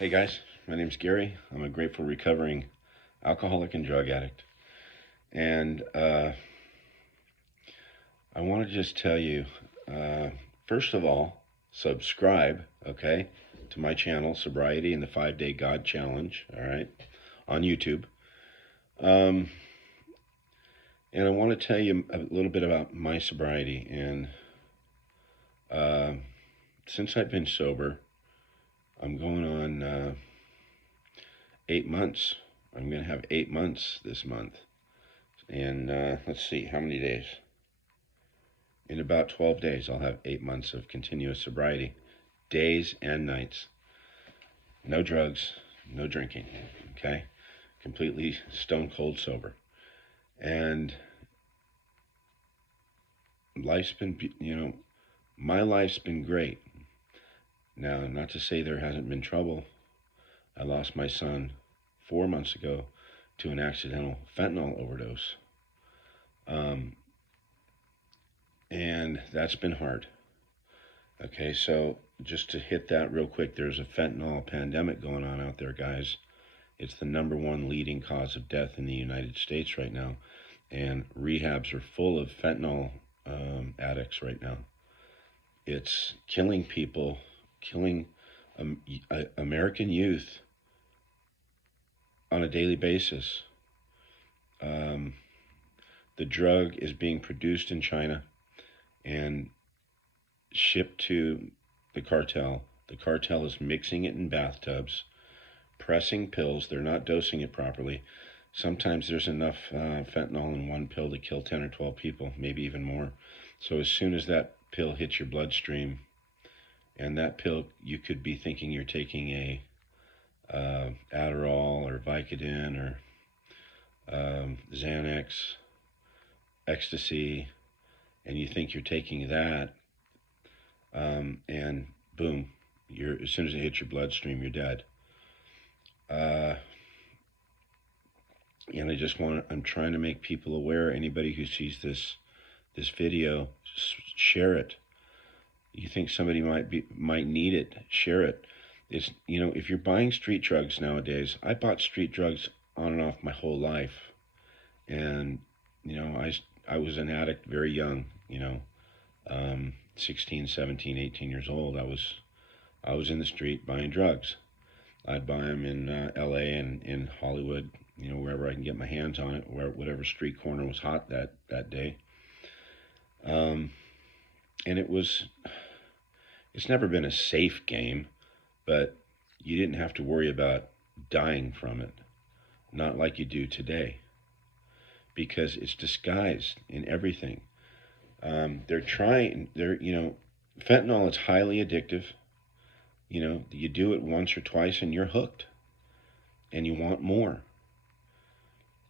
Hey guys, my name's Gary. I'm a grateful recovering alcoholic and drug addict. And I want to just tell you, uh, first of all, subscribe, okay, to my channel, Sobriety and the 5 Day God Challenge, all right, on YouTube. Um, and I want to tell you a little bit about my sobriety. And uh, since I've been sober, I'm going on 8 months. I'm going to have 8 months this month. And let's see, how many days? In about 12 days, I'll have 8 months of continuous sobriety, days and nights. No drugs, no drinking, okay? Completely stone cold sober. And life's been, my life's been great. Now, not to say there hasn't been trouble. I lost my son 4 months ago to an accidental fentanyl overdose. And that's been hard. Okay, so just to hit that real quick, there's a fentanyl pandemic going on out there, guys. It's the #1 leading cause of death in the United States right now, and rehabs are full of fentanyl addicts right now. It's killing people, killing American youth on a daily basis. The drug is being produced in China and shipped to the cartel. The cartel is mixing it in bathtubs, pressing pills. They're not dosing it properly. Sometimes there's enough fentanyl in one pill to kill 10 or 12 people, maybe even more. So as soon as that pill hits your bloodstream, and that pill, you could be thinking you're taking a Adderall or Vicodin or Xanax, ecstasy, and you think you're taking that, and boom, as soon as it hits your bloodstream, you're dead. And I'm trying to make people aware. Anybody who sees this video, share it. You think somebody might need it, share it. It's, if you're buying street drugs nowadays, I bought street drugs on and off my whole life, and I was an addict very young. 16, 17, 18 years old. I was in the street buying drugs. I'd buy them in L.A. and in Hollywood, wherever I can get my hands on it, whatever street corner was hot that day. And it's never been a safe game, but you didn't have to worry about dying from it, not like you do today, because it's disguised in everything. Fentanyl is highly addictive. You do it once or twice and you're hooked, and you want more.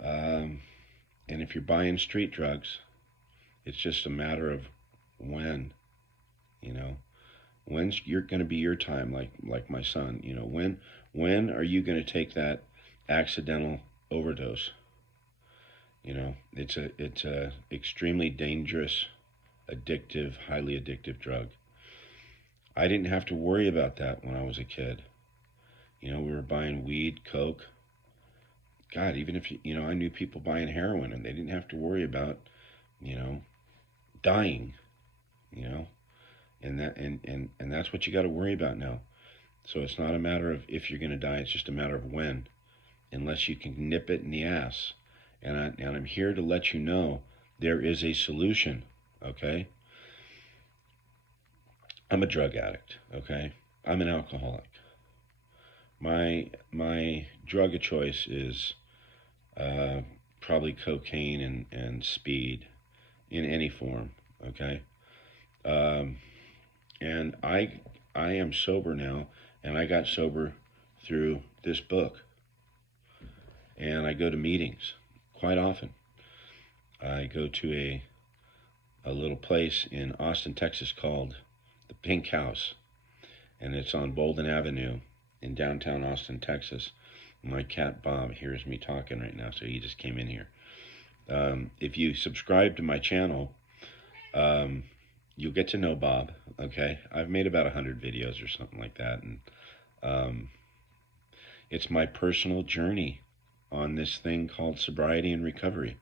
And if you're buying street drugs, it's just a matter of when. When's you're going to be your time, like my son. When are you going to take that accidental overdose? It's a extremely dangerous, addictive, highly addictive drug. I didn't have to worry about that when I was a kid. We were buying weed, coke. God, even if I knew people buying heroin, and they didn't have to worry about, dying. And that's what you got to worry about now. So it's not a matter of if you're going to die; it's just a matter of when, unless you can nip it in the ass. And I'm here to let you know there is a solution. Okay. I'm a drug addict, okay? I'm an alcoholic. My drug of choice is probably cocaine and speed in any form, okay? And I am sober now, and I got sober through this book. And I go to meetings quite often. I go to a little place in Austin, Texas called the Pink House, and it's on Bolden Avenue in downtown Austin, Texas. My cat Bob hears me talking right now, so he just came in here. If you subscribe to my channel, you'll get to know Bob. Okay, I've made about 100 videos or something like that, and It's my personal journey on this thing called sobriety and recovery.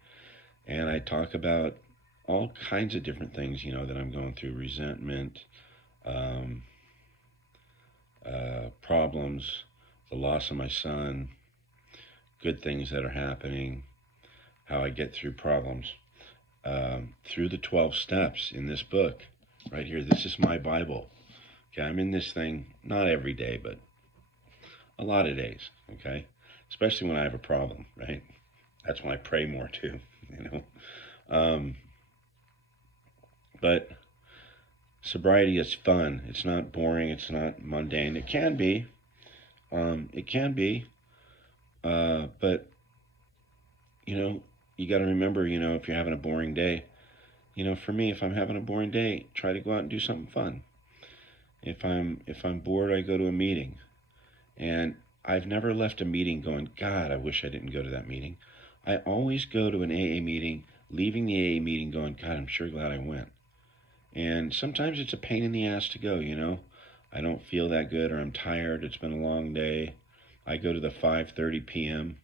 And I talk about all kinds of different things, that I'm going through: resentment, um, problems, the loss of my son, good things that are happening, how I get through problems. Through the 12 steps in this book, right here. This is my Bible. Okay, I'm in this thing not every day, but a lot of days. Okay, especially when I have a problem, right? That's when I pray more too, you know. Um, but sobriety is fun. It's not boring. It's not mundane. It can be. It can be. But you got to remember, if you're having a boring day, for me, if I'm having a boring day, try to go out and do something fun. If I'm bored, I go to a meeting. And I've never left a meeting going, God, I wish I didn't go to that meeting. I always go to an AA meeting, leaving the AA meeting going, God, I'm sure glad I went. And sometimes it's a pain in the ass to go, I don't feel that good, or I'm tired. It's been a long day. I go to the 5:30 p.m.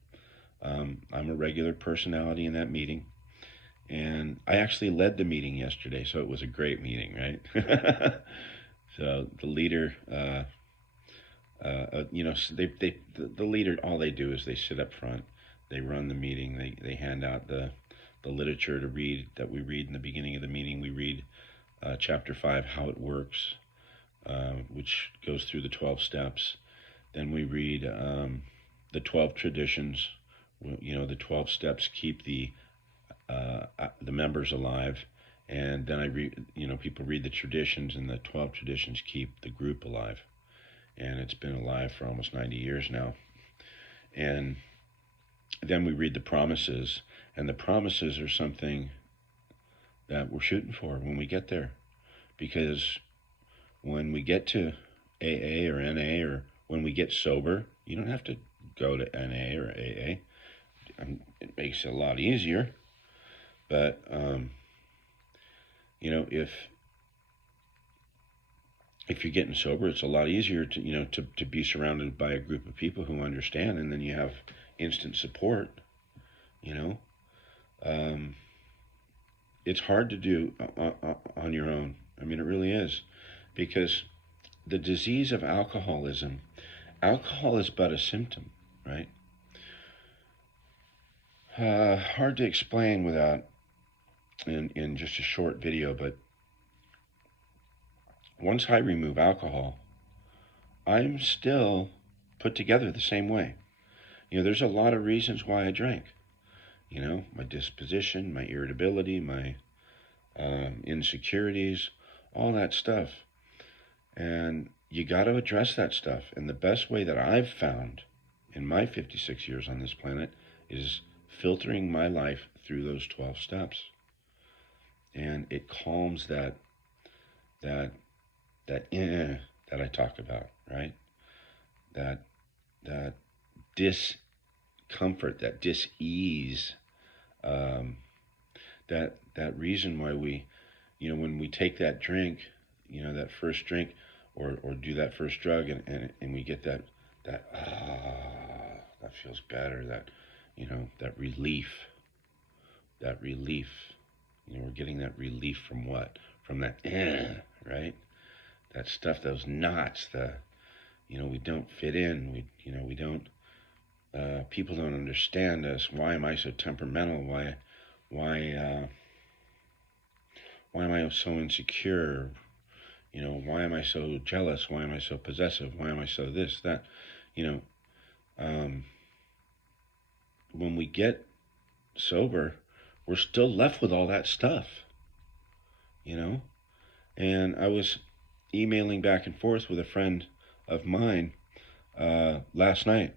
I'm a regular personality in that meeting. And I actually led the meeting yesterday, so it was a great meeting, right? So the leader, the leader, all they do is they sit up front, they run the meeting, they hand out the literature to read that we read in the beginning of the meeting. We read chapter 5, How It Works, which goes through the 12 steps. Then we read the 12 traditions. The 12 steps keep the members alive. And then I read, people read the traditions, and the 12 traditions keep the group alive. And it's been alive for almost 90 years now. And then we read the promises, and the promises are something that we're shooting for when we get there. Because when we get to AA or NA, or when we get sober, you don't have to go to NA or AA. It makes it a lot easier. But, if you're getting sober, it's a lot easier to be surrounded by a group of people who understand, and then you have instant support. It's hard to do on your own. I mean, it really is, because the disease of alcoholism, alcohol is but a symptom, right? Hard to explain without in just a short video, but once I remove alcohol, I'm still put together the same way. There's a lot of reasons why I drank. My disposition, my irritability, my insecurities, all that stuff. And you got to address that stuff. And the best way that I've found in my 56 years on this planet is filtering my life through those 12 steps. And it calms that I talk about, right? That discomfort, that dis-ease, that reason why we, when we take that drink, that first drink, or do that first drug, and we get that feels better, that relief, we're getting that relief from what? From that, right? That stuff, those knots, we don't fit in, we don't, people don't understand us. Why am I so temperamental? Why am I so insecure? Why am I so jealous? Why am I so possessive? Why am I so this, that? When we get sober, we're still left with all that stuff, And I was emailing back and forth with a friend of mine last night,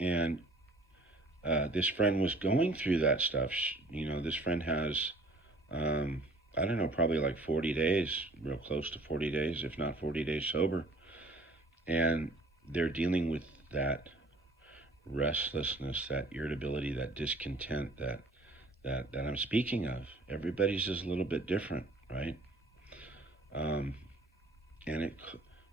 and this friend was going through that stuff. This friend has, I don't know, probably like 40 days, real close to 40 days, if not 40 days sober. And they're dealing with that restlessness, that irritability, that discontent that I'm speaking of. Everybody's is a little bit different, right? And it,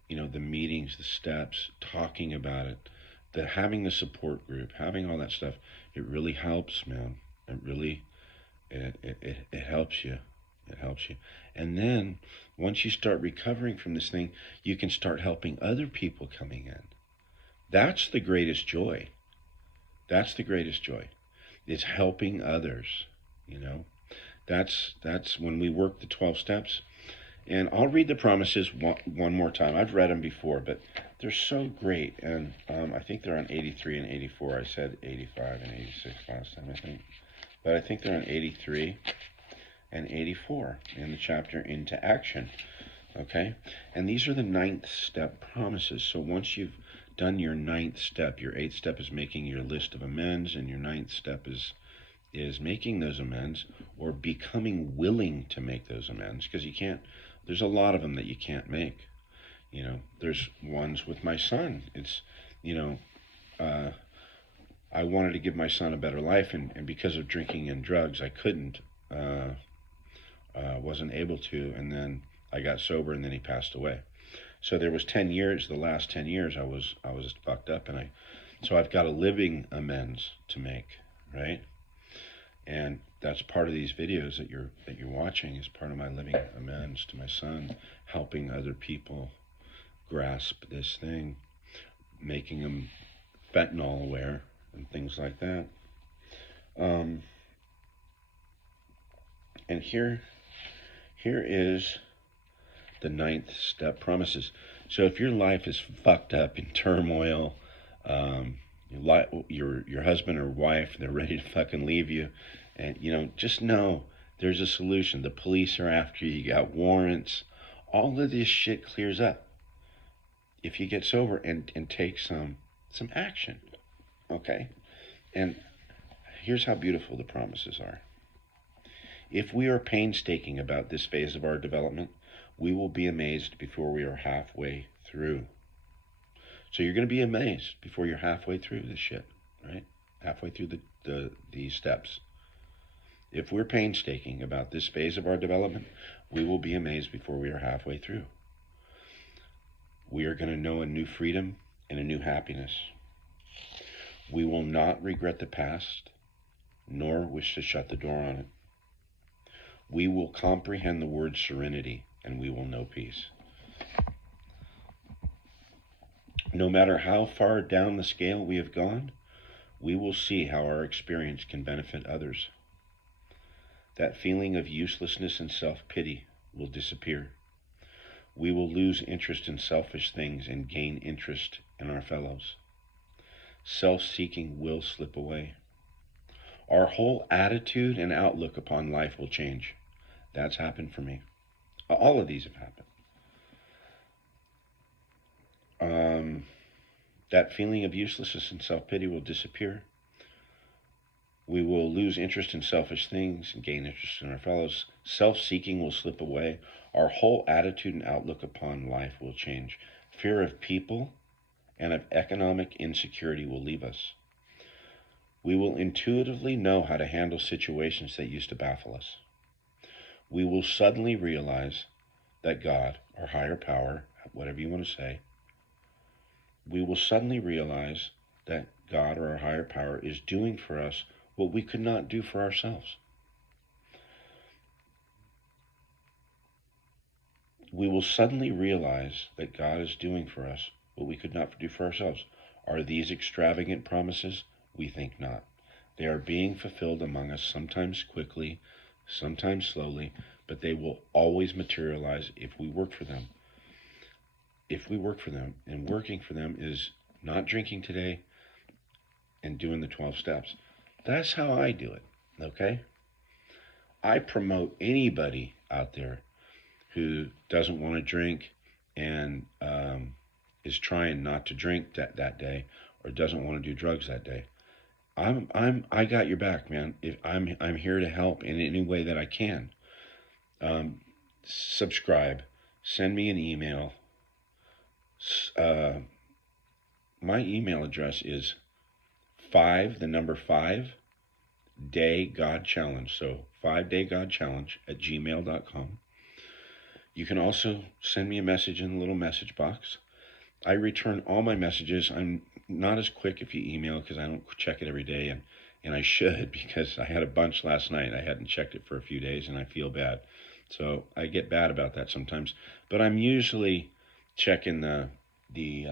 the meetings, the steps, talking about it, having the support group, having all that stuff, it really helps, man. It really it helps you. It helps you. And then once you start recovering from this thing, you can start helping other people coming in. That's the greatest joy. That's the greatest joy. It's helping others, you know. That's when we work the 12 steps. And I'll read the promises one more time. I've read them before, but they're so great. And I think they're on 83 and 84. I said 85 and 86 last time, I think. But I think they're on 83 and 84 in the chapter Into Action. Okay? And these are the 9th step promises. So once you've done your 9th step, your 8th step is making your list of amends, and your 9th step is making those amends or becoming willing to make those amends, because you can't, there's a lot of them that you can't make. You know, there's ones with my son. It's, you know, I wanted to give my son a better life, and because of drinking and drugs, I couldn't, wasn't able to, and then I got sober, and then he passed away. So there was 10 years, the last 10 years, I was fucked up, and so I've got a living amends to make, right? And that's part of these videos that you're watching, is part of my living amends to my son, helping other people grasp this thing, making them fentanyl aware and things like that. And here is the 9th step promises. So if your life is fucked up in turmoil, your husband or wife, they're ready to fucking leave you, and you know, just know there's a solution. The police are after you. You got warrants. All of this shit clears up if you get sober and take some action. Okay? And here's how beautiful the promises are. If we are painstaking about this phase of our development, we will be amazed before we are halfway through. So you're going to be amazed before you're halfway through this shit, right? Halfway through the steps. If we're painstaking about this phase of our development, we will be amazed before we are halfway through. We are going to know a new freedom and a new happiness. We will not regret the past, nor wish to shut the door on it. We will comprehend the word serenity, and we will know peace. No matter how far down the scale we have gone, we will see how our experience can benefit others. That feeling of uselessness and self-pity will disappear. We will lose interest in selfish things and gain interest in our fellows. Self-seeking will slip away. Our whole attitude and outlook upon life will change. That's happened for me. All of these have happened. That feeling of uselessness and self-pity will disappear. We will lose interest in selfish things and gain interest in our fellows. Self-seeking will slip away. Our whole attitude and outlook upon life will change. Fear of people and of economic insecurity will leave us. We will intuitively know how to handle situations that used to baffle us. We will suddenly realize that God, our higher power, whatever you want to say, we will suddenly realize that God, or our higher power, is doing for us what we could not do for ourselves. We will suddenly realize that God is doing for us what we could not do for ourselves. Are these extravagant promises? We think not. They are being fulfilled among us, sometimes quickly, sometimes slowly, but they will always materialize if we work for them. If we work for them, and working for them is not drinking today and doing the 12 steps. That's how I do it, okay? I promote anybody out there who doesn't want to drink and is trying not to drink that day, or doesn't want to do drugs that day. I got your back, man. If I'm here to help in any way that I can. Subscribe, send me an email. My email address is 5 day God challenge. So 5-day God challenge at gmail.com. You can also send me a message in the little message box. I return all my messages. I'm not as quick if you email because I don't check it every day, and I should because I had a bunch last night. I hadn't checked it for a few days, and I feel bad. So I get bad about that sometimes. But I'm usually checking the the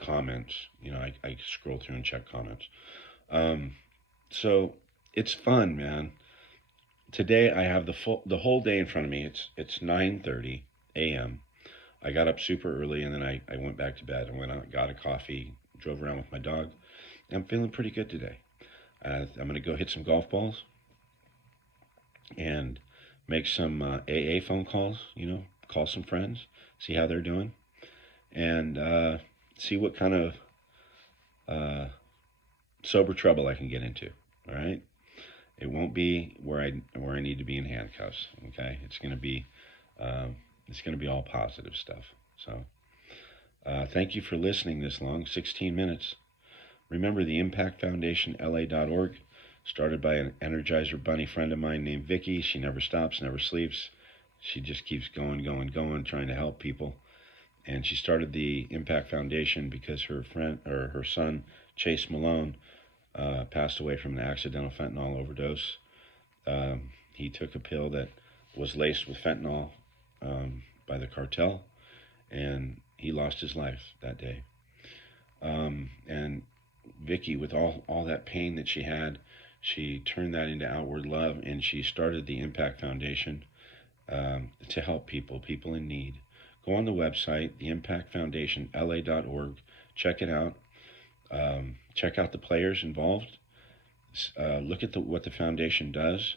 comments. I scroll through and check comments. Um, so it's fun, man. Today I have the whole day in front of me. It's 9:30 a.m. I got up super early and then I went back to bed. I went out, got a coffee, drove around with my dog. I'm feeling pretty good today. I'm going to go hit some golf balls and make some AA phone calls, call some friends, see how they're doing, and see what kind of uh, sober trouble I can get into. All right. It won't be where I need to be in handcuffs. Okay. It's going to be all positive stuff. So thank you for listening this long, 16 minutes. Remember the Impact Foundation, LA.org, started by an Energizer Bunny friend of mine named Vicky. She never stops, never sleeps. She just keeps going, going, going, trying to help people. And she started the Impact Foundation because her son, Chase Malone, passed away from an accidental fentanyl overdose. He took a pill that was laced with fentanyl by the cartel, and he lost his life that day. And Vicky, with all that pain that she had, she turned that into outward love, and she started the Impact Foundation to help people in need. Go on the website, the Impact Foundation, LA.org. Check it out. Check out the players involved. Look at what the foundation does,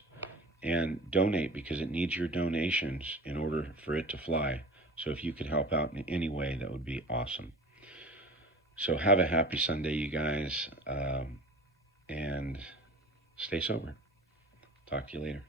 and donate because it needs your donations in order for it to fly. So if you could help out in any way, that would be awesome. So have a happy Sunday, you guys, and stay sober. Talk to you later.